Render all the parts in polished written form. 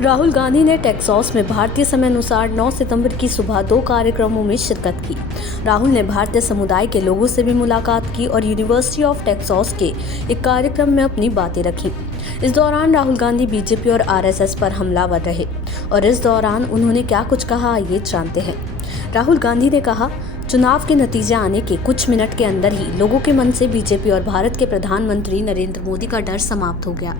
राहुल गांधी ने टेक्सास में भारतीय समय अनुसार 9 सितंबर की सुबह 2 कार्यक्रमों में शिरकत की। राहुल ने भारतीय समुदाय के लोगों से भी मुलाकात की और यूनिवर्सिटी ऑफ टेक्सास के एक कार्यक्रम में अपनी बातें रखी। इस दौरान राहुल गांधी बीजेपी और आरएसएस पर हमलावर रहे और इस दौरान उन्होंने क्या कुछ कहा, आइए जानते हैं। राहुल गांधी ने कहा, चुनाव के नतीजे आने के कुछ मिनट के अंदर ही लोगों के मन से बीजेपी और भारत के प्रधानमंत्री नरेंद्र मोदी का डर समाप्त हो गया,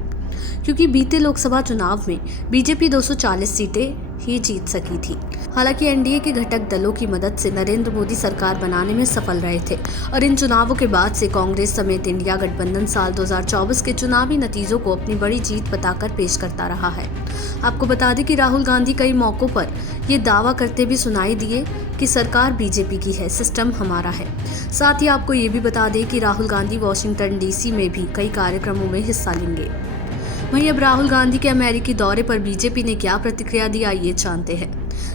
क्योंकि बीते लोकसभा चुनाव में बीजेपी 240 सीटें ही जीत सकी थी। हालांकि एनडीए के घटक दलों की मदद से नरेंद्र मोदी सरकार बनाने में सफल रहे थे और इन चुनावों के बाद से कांग्रेस समेत इंडिया गठबंधन साल 2024 के चुनावी नतीजों को अपनी बड़ी जीत बताकर पेश करता रहा है। आपको बता दें कि राहुल गांधी कई मौकों पर ये दावा करते भी सुनाई दिए कि सरकार बीजेपी की है, सिस्टम हमारा है। साथ ही आपको ये भी बता दें कि राहुल गांधी वॉशिंगटन डीसी में भी कई कार्यक्रमों में हिस्सा लेंगे। वहीं अब राहुल गांधी के अमेरिकी दौरे पर बीजेपी ने क्या प्रतिक्रिया दी, आइए जानते हैं।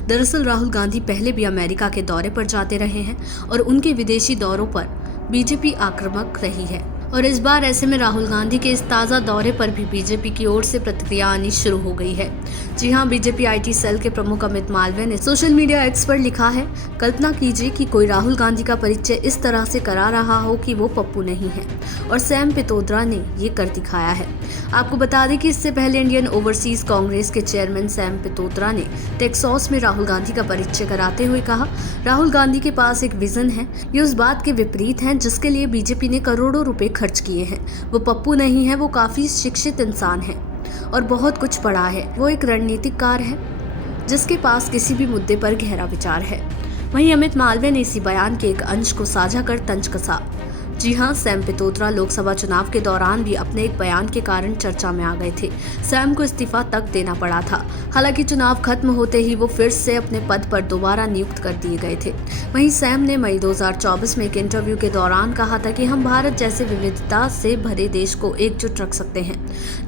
दरअसल राहुल गांधी पहले भी अमेरिका के दौरे पर जाते रहे हैं और उनके विदेशी दौरों पर बीजेपी आक्रामक रही है और इस बार ऐसे में राहुल गांधी के इस ताज़ा दौरे पर भी बीजेपी की ओर से प्रतिक्रिया आनी शुरू हो गई है। जी हां, बीजेपी आईटी सेल के प्रमुख अमित मालवीय ने सोशल मीडिया एक्स पर लिखा है, कल्पना कीजिए कि कोई राहुल गांधी का परिचय इस तरह से करा रहा हो कि वो पप्पू नहीं है और सैम पित्रोदा ने ये कर दिखाया है। आपको बता दें कि इससे पहले इंडियन ओवरसीज कांग्रेस के चेयरमैन सैम पित्रोदा ने टेक्सास में राहुल गांधी का परिचय कराते हुए कहा, राहुल गांधी के पास एक विजन है, ये उस बात के विपरीत है जिसके लिए बीजेपी ने करोड़ों रुपए खर्च किए हैं। वो पप्पू नहीं है, वो काफी शिक्षित इंसान है और बहुत कुछ पढ़ा है। वो एक रणनीतिकार है जिसके पास किसी भी मुद्दे पर गहरा विचार है। वहीं अमित मालवीय ने इसी बयान के एक अंश को साझा कर तंज कसा। जी हां, सैम पित्रोदा लोकसभा चुनाव के दौरान भी अपने एक बयान के कारण चर्चा में आ गए थे। सैम को इस्तीफा तक देना पड़ा था। हालांकि चुनाव खत्म होते ही वो फिर से अपने पद पर दोबारा नियुक्त कर दिए गए थे। वहीं सैम ने मई 2024 में एक इंटरव्यू के दौरान कहा था कि हम भारत जैसे विविधता से भरे देश को एकजुट रख सकते हैं,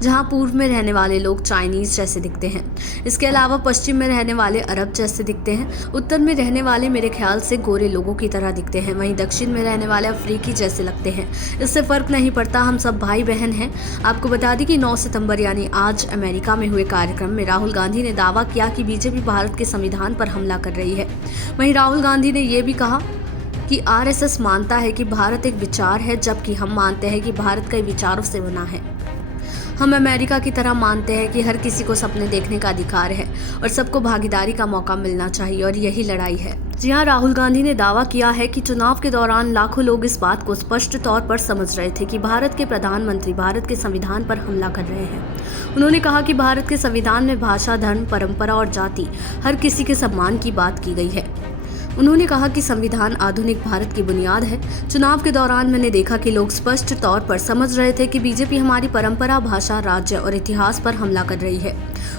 जहां पूर्व में रहने वाले लोग चाइनीज जैसे दिखते हैं। इसके अलावा पश्चिम में रहने वाले अरब जैसे दिखते हैं, उत्तर में रहने वाले मेरे ख्याल से गोरे लोगों की तरह दिखते हैं, वहीं दक्षिण में रहने वाले अफ्रीकी जैसे लगते हैं। इससे फर्क नहीं पड़ता, हम सब भाई बहन हैं। आपको बता दें कि 9 सितंबर यानी आज अमेरिका में हुए कार्यक्रम में राहुल गांधी ने दावा किया कि बीजेपी भारत के संविधान पर हमला कर रही है। वहीं राहुल गांधी ने यह भी कहा कि आरएसएस मानता है कि भारत एक विचार है, जबकि हम मानते हैं कि भारत कई विचारों से बना है। हम अमेरिका की तरह मानते हैं कि हर किसी को सपने देखने का अधिकार है और सबको भागीदारी का मौका मिलना चाहिए और यही लड़ाई है। जी हां, राहुल गांधी ने दावा किया है कि चुनाव के दौरान लाखों लोग इस बात को स्पष्ट तौर पर समझ रहे थे कि भारत के प्रधानमंत्री भारत के संविधान पर हमला कर रहे हैं। उन्होंने कहा कि भारत के संविधान में भाषा, धर्म, परंपरा और जाति हर किसी के सम्मान की बात की गई है। उन्होंने कहा कि संविधान आधुनिक भारत की बुनियाद है। चुनाव के दौरान मैंने देखा कि लोग स्पष्ट तौर पर समझ रहे थे कि बीजेपी हमारी परंपरा, भाषा, राज्य और इतिहास पर हमला कर रही है।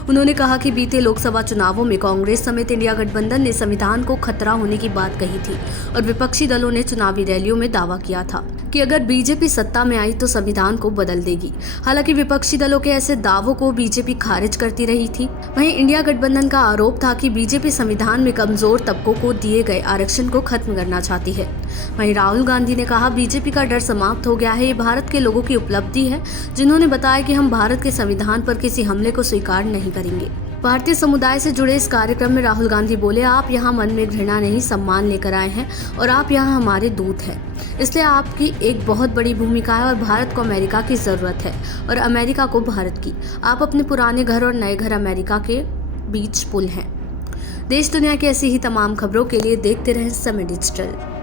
उन्होंने कहा कि बीते लोकसभा चुनावों में कांग्रेस समेत इंडिया गठबंधन ने संविधान को खतरा होने की बात कही थी और विपक्षी दलों ने चुनावी रैलियों में दावा किया था कि अगर बीजेपी सत्ता में आई तो संविधान को बदल देगी। हालांकि विपक्षी दलों के ऐसे दावों को बीजेपी खारिज करती रही थी। वहीं इंडिया गठबंधन का आरोप था कि बीजेपी संविधान में कमजोर तबकों को दिए गए आरक्षण को खत्म करना चाहती है। वहीं राहुल गांधी ने कहा, बीजेपी का डर समाप्त हो गया है। ये भारत के लोगों की उपलब्धि है जिन्होंने बताया कि हम भारत के संविधान पर किसी हमले को स्वीकार नहीं करेंगे। भारतीय समुदाय से जुड़े इस कार्यक्रम में राहुल गांधी बोले, आप यहाँ मन में घृणा नहीं, सम्मान लेकर आए हैं और आप यहाँ हमारे दूत हैं, इसलिए आपकी एक बहुत बड़ी भूमिका है और भारत को अमेरिका की ज़रूरत है और अमेरिका को भारत की। आप अपने पुराने घर और नए घर अमेरिका के बीच पुल हैं। देश दुनिया की ऐसी ही तमाम खबरों के लिए देखते रहें समय डिजिटल।